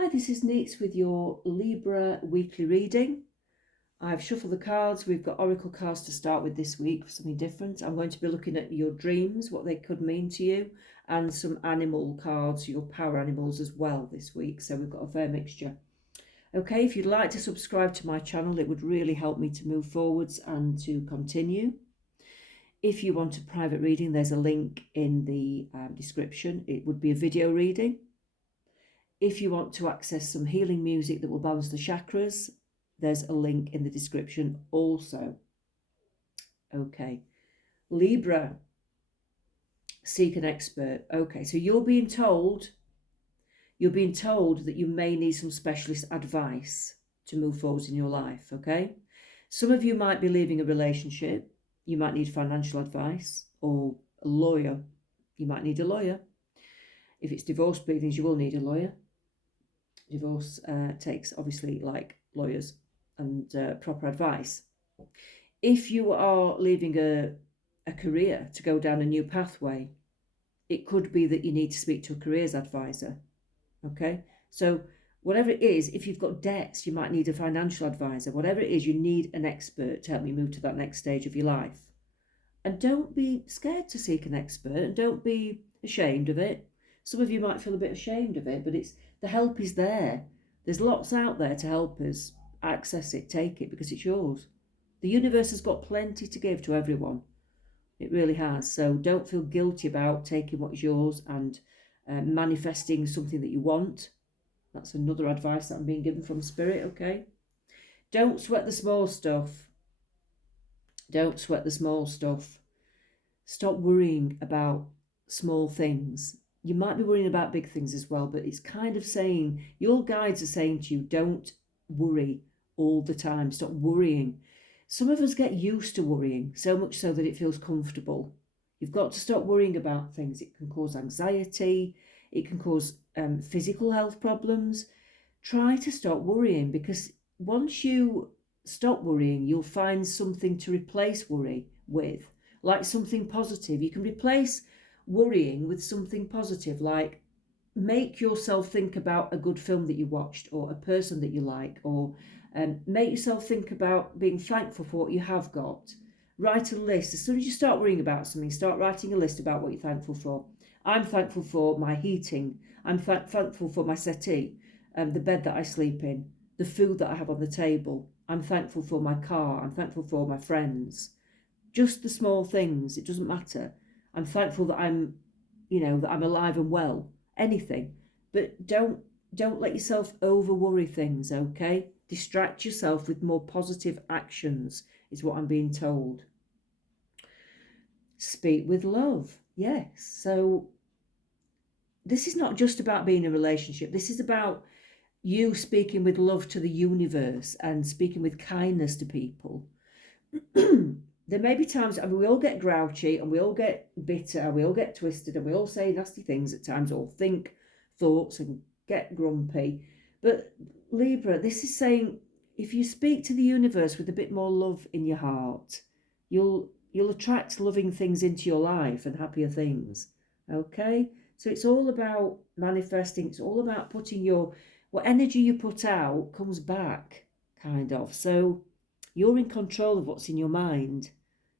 Hi, this is Neets with your Libra weekly reading. I've shuffled the cards. We've got oracle cards to start with this week for something different. I'm going to be looking at your dreams, what they could mean to you, and some animal cards, your power animals as well this week. So we've got a fair mixture. Okay, if you'd like to subscribe to my channel, it would really help me to move forwards and to continue. If you want a private reading, there's a link in the description. It would be a video reading. If you want to access some healing music that will balance the chakras, there's a link in the description also. Okay, Libra, seek an expert. Okay, so you're being told that you may need some specialist advice to move forward in your life, okay? Some of you might be leaving a relationship. You might need financial advice, or a lawyer. You might need a lawyer. If it's divorce pleadings, you will need a lawyer. Divorce takes, obviously, like lawyers and proper advice. If you are leaving a career to go down a new pathway, it could be that you need to speak to a careers advisor. Okay, so whatever it is, if you've got debts, you might need a financial advisor. Whatever it is, you need an expert to help you move to that next stage of your life. And don't be scared to seek an expert, and don't be ashamed of it. Some of you might feel a bit ashamed of it, but the help is there. There's lots out there to help us. Access it, take it, because it's yours. The universe has got plenty to give to everyone. It really has. So don't feel guilty about taking what is yours and manifesting something that you want. That's another advice that I'm being given from Spirit, okay? Don't sweat the small stuff. Don't sweat the small stuff. Stop worrying about small things. You might be worrying about big things as well, but it's kind of saying, your guides are saying to you, don't worry all the time. Stop worrying. Some of us get used to worrying, so much so that it feels comfortable. You've got to stop worrying about things. It can cause anxiety. It can cause physical health problems. Try to stop worrying, because once you stop worrying, you'll find something to replace worry with, like something positive. You can replace worrying with something positive, like make yourself think about a good film that you watched, or a person that you like, or make yourself think about being thankful for what you have got. Write a list. As soon as you start worrying about something, start writing a list about what you're thankful for. I'm thankful for my heating. I'm thankful for my settee, the bed that I sleep in, the food that I have on the table. I'm thankful for my car. I'm thankful for my friends. Just the small things. It doesn't matter. I'm thankful that I'm alive and well. Anything. But don't let yourself over worry things, okay? Distract yourself with more positive actions, is what I'm being told. Speak with love. Yes. So this is not just about being in a relationship. This is about you speaking with love to the universe and speaking with kindness to people. There may be times, we all get grouchy and we all get bitter and we all get twisted and we all say nasty things at times, or think thoughts and get grumpy. But Libra, this is saying, if you speak to the universe with a bit more love in your heart, you'll attract loving things into your life and happier things. Okay? So it's all about manifesting. It's all about putting what energy you put out comes back, kind of. So you're in control of what's in your mind.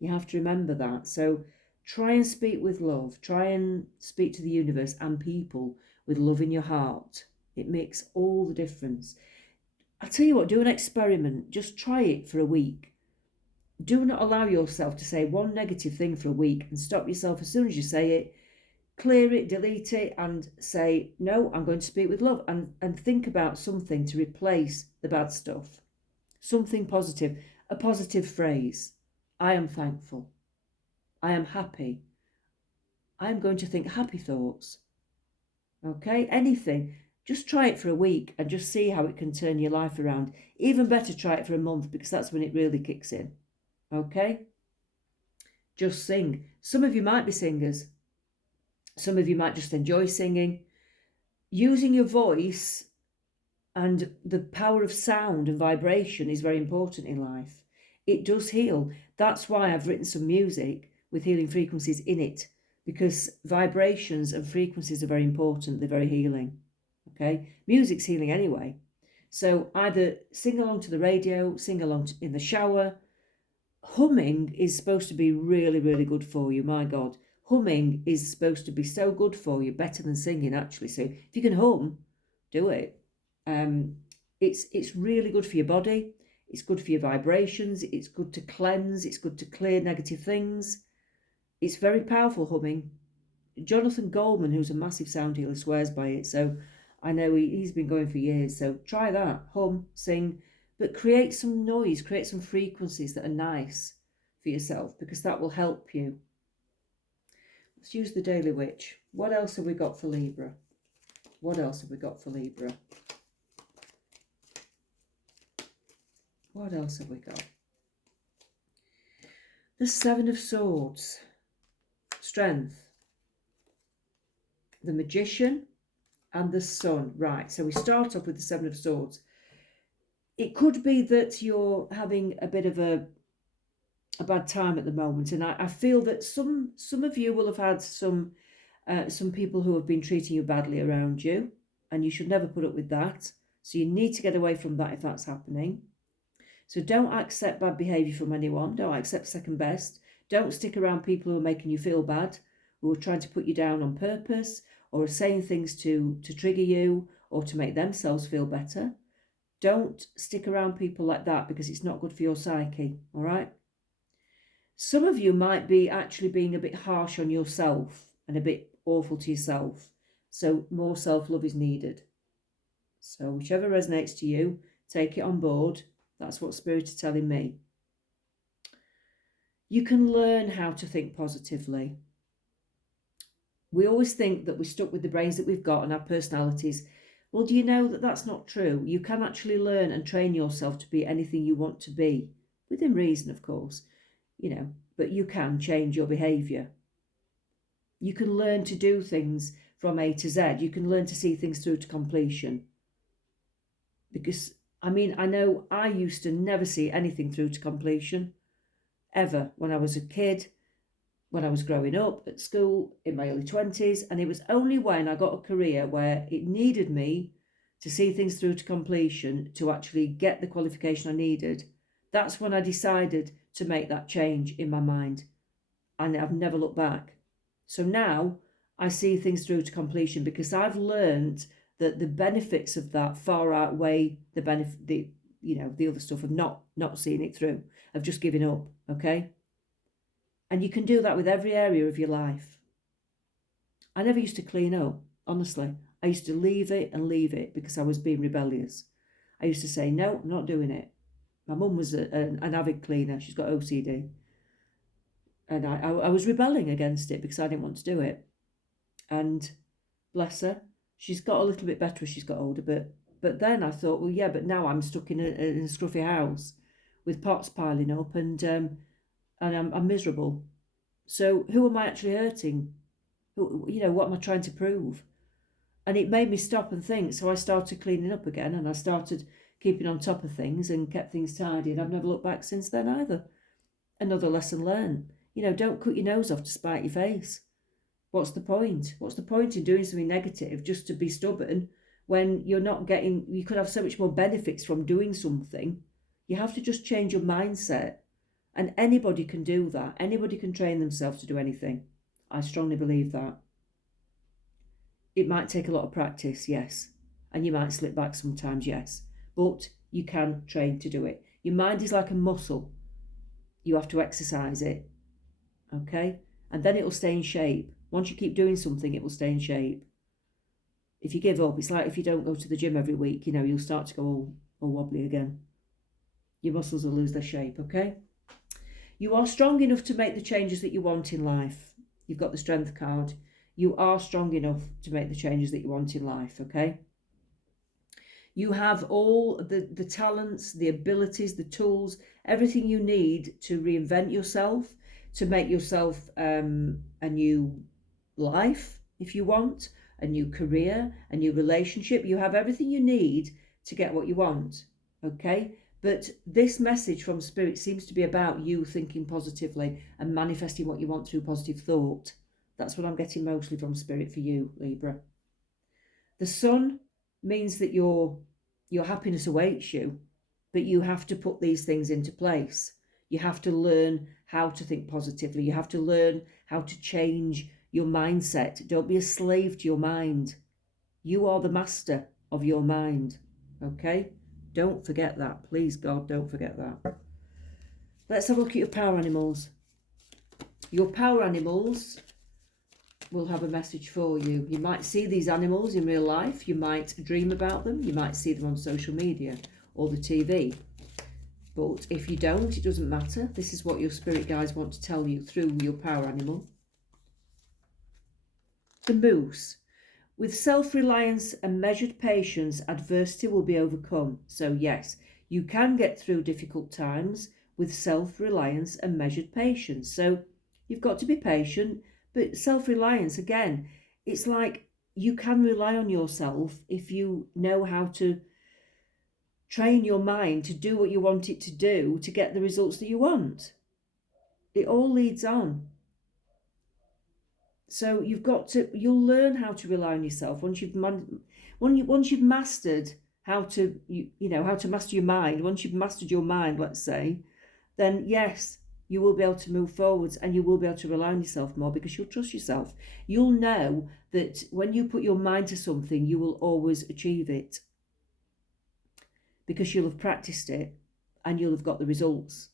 You have to remember that. So try and speak with love. Try and speak to the universe and people with love in your heart. It makes all the difference. I'll tell you what, do an experiment. Just try it for a week. Do not allow yourself to say one negative thing for a week, and stop yourself as soon as you say it. Clear it, delete it, and say, no, I'm going to speak with love, and think about something to replace the bad stuff. Something positive, a positive phrase. I am thankful. I am happy. I'm going to think happy thoughts. Okay, anything. Just try it for a week and just see how it can turn your life around. Even better, try it for a month, because that's when it really kicks in. Okay? Just sing. Some of you might be singers. Some of you might just enjoy singing. Using your voice and the power of sound and vibration is very important in life. It does heal. That's why I've written some music with healing frequencies in it, because vibrations and frequencies are very important. They're very healing. okay? Music's healing anyway. So either sing along to the radio, sing along in the shower. Humming is supposed to be really, really good for you. My God, humming is supposed to be so good for you, better than singing actually. So if you can hum, do it. It's really good for your body. It's good for your vibrations. It's good to cleanse. It's good to clear negative things. It's very powerful, humming. Jonathan Goldman, who's a massive sound healer, swears by it. So I know he's been going for years. So try that. Hum, sing, but create some noise, create some frequencies that are nice for yourself, because that will help you. Let's use the Daily Witch. What else have we got for Libra? What else have we got for Libra? What else have we got? The Seven of Swords. Strength. The Magician and the Sun. Right, so we start off with the Seven of Swords. It could be that you're having a bit of a bad time at the moment, and I feel that some of you will have had some people who have been treating you badly around you, and you should never put up with that. So you need to get away from that if that's happening. So don't accept bad behaviour from anyone. Don't accept second best. Don't stick around people who are making you feel bad, who are trying to put you down on purpose, or are saying things to trigger you or to make themselves feel better. Don't stick around people like that, because it's not good for your psyche, all right? Some of you might be actually being a bit harsh on yourself and a bit awful to yourself. So more self-love is needed. So whichever resonates to you, take it on board. That's what Spirit is telling me. You can learn how to think positively. We always think that we're stuck with the brains that we've got and our personalities. Well, do you know that that's not true? You can actually learn and train yourself to be anything you want to be, within reason, of course, but you can change your behaviour. You can learn to do things from A to Z. You can learn to see things through to completion. Because, I know I used to never see anything through to completion, ever, when I was a kid, when I was growing up, at school, in my early 20s, and it was only when I got a career where it needed me to see things through to completion, to actually get the qualification I needed. That's when I decided to make that change in my mind, and I've never looked back. So now I see things through to completion, because I've learned that the benefits of that far outweigh the other stuff of not seeing it through, of just giving up, okay? And you can do that with every area of your life. I never used to clean up, honestly. I used to leave it because I was being rebellious. I used to say, no, I'm not doing it. My mum was an avid cleaner. She's got OCD. And I was rebelling against it because I didn't want to do it. And bless her, she's got a little bit better as she's got older. But then I thought, well, yeah, but now I'm stuck in a scruffy house with pots piling up, and I'm miserable. So who am I actually hurting? What am I trying to prove? And it made me stop and think. So I started cleaning up again, and I started keeping on top of things and kept things tidy. And I've never looked back since then either. Another lesson learned. Don't cut your nose off to spite your face. What's the point? What's the point in doing something negative just to be stubborn when you could have so much more benefits from doing something? You have to just change your mindset. And anybody can do that. Anybody can train themselves to do anything. I strongly believe that. It might take a lot of practice, yes. And you might slip back sometimes, yes. But you can train to do it. Your mind is like a muscle. You have to exercise it. Okay? And then it will stay in shape. Once you keep doing something, it will stay in shape. If you give up, it's like if you don't go to the gym every week, you'll start to go all wobbly again. Your muscles will lose their shape, okay? You are strong enough to make the changes that you want in life. You've got the Strength card. You are strong enough to make the changes that you want in life, okay? You have all the talents, the abilities, the tools, everything you need to reinvent yourself, to make yourself a new life, if you want, a new career, a new relationship. You have everything you need to get what you want, okay? But this message from Spirit seems to be about you thinking positively and manifesting what you want through positive thought. That's what I'm getting mostly from Spirit for you, Libra. The Sun means that your happiness awaits you, but you have to put these things into place. You have to learn how to think positively. You have to learn how to change your mindset. Don't be a slave to your mind. You are the master of your mind. Okay? Don't forget that. Please, God, don't forget that. Let's have a look at your power animals. Your power animals will have a message for you. You might see these animals in real life. You might dream about them. You might see them on social media or the TV. But if you don't, it doesn't matter. This is what your spirit guides want to tell you through your power animal. The moose. With self-reliance and measured patience, adversity will be overcome. So yes, you can get through difficult times with self-reliance and measured patience. So you've got to be patient, but self-reliance, again, it's like you can rely on yourself if you know how to train your mind to do what you want it to do to get the results that you want. It all leads on. So you'll learn how to rely on yourself once you've mastered how to how to master your mind. Once you've mastered your mind, let's say, then yes, you will be able to move forwards and you will be able to rely on yourself more because you'll trust yourself. You'll know that when you put your mind to something, you will always achieve it because you'll have practiced it and you'll have got the results.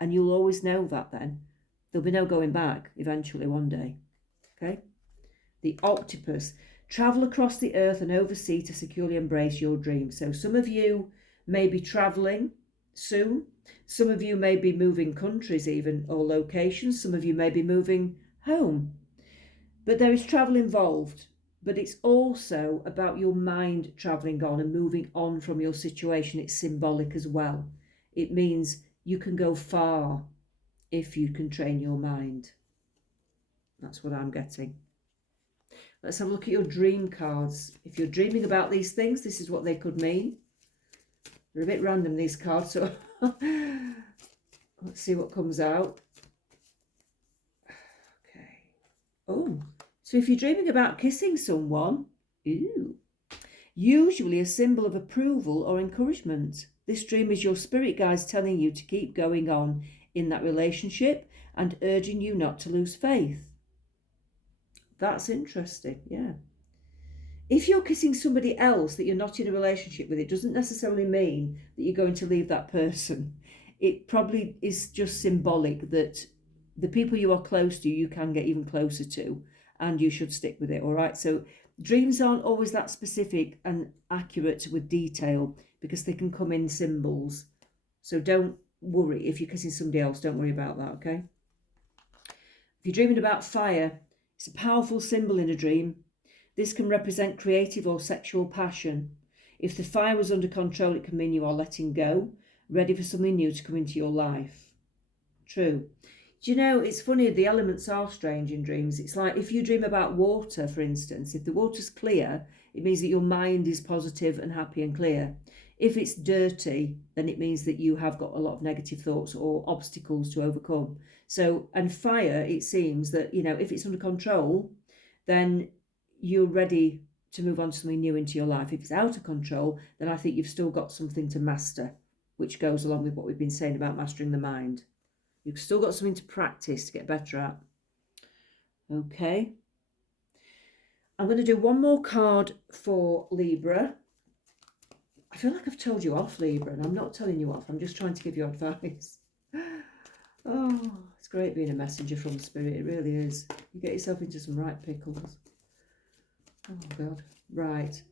And you'll always know that then. There'll be no going back eventually one day. Okay? The octopus. Travel across the earth and oversea to securely embrace your dreams. So some of you may be traveling soon. Some of you may be moving countries even or locations. Some of you may be moving home. But there is travel involved. But it's also about your mind traveling on and moving on from your situation. It's symbolic as well. It means you can go far if you can train your mind. That's what I'm getting. Let's have a look at your dream cards. If you're dreaming about these things, this is what they could mean. They're a bit random, these cards, so let's see what comes out. Okay. Oh, so if you're dreaming about kissing someone, usually a symbol of approval or encouragement. This dream is your spirit guides telling you to keep going on in that relationship and urging you not to lose faith. That's interesting, yeah. If you're kissing somebody else that you're not in a relationship with, it doesn't necessarily mean that you're going to leave that person. It probably is just symbolic that the people you are close to, you can get even closer to, and you should stick with it, all right? So dreams aren't always that specific and accurate with detail because they can come in symbols. So don't worry if you're kissing somebody else. Don't worry about that, okay? If you're dreaming about fire, it's a powerful symbol in a dream. This can represent creative or sexual passion. If the fire was under control, it can mean you are letting go, ready for something new to come into your life. True. Do you know, it's funny, the elements are strange in dreams. It's like if you dream about water, for instance, if the water's clear, it means that your mind is positive and happy and clear. If it's dirty, then it means that you have got a lot of negative thoughts or obstacles to overcome. So, and fire, it seems that, if it's under control, then you're ready to move on to something new into your life. If it's out of control, then I think you've still got something to master, which goes along with what we've been saying about mastering the mind. You've still got something to practice to get better at. Okay. I'm going to do one more card for Libra. I feel like I've told you off, Libra, and I'm not telling you off. I'm just trying to give you advice. Oh, it's great being a messenger from Spirit. It really is. You get yourself into some right pickles. Oh, God. Right.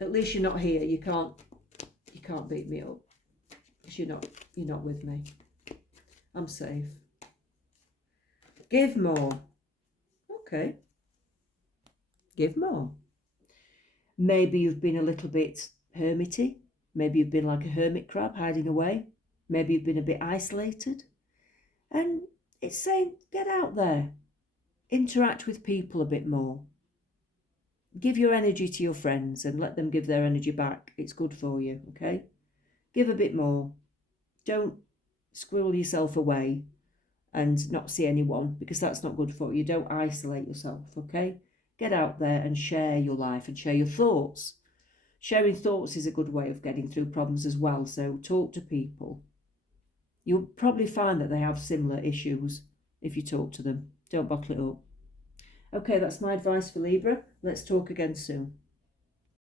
At least you're not here. You can't beat me up. Because you're not with me. I'm safe. Give more. Okay. Give more. Maybe you've been a little bit hermity. Maybe you've been like a hermit crab hiding away. Maybe you've been a bit isolated. And it's saying, get out there. Interact with people a bit more. Give your energy to your friends and let them give their energy back. It's good for you, okay? Give a bit more. Don't squirrel yourself away and not see anyone because that's not good for you. Don't isolate yourself, okay? Get out there and share your life and share your thoughts. Sharing thoughts is a good way of getting through problems as well, so talk to people. You'll probably find that they have similar issues if you talk to them. Don't bottle it up. Okay, that's my advice for Libra. Let's talk again soon.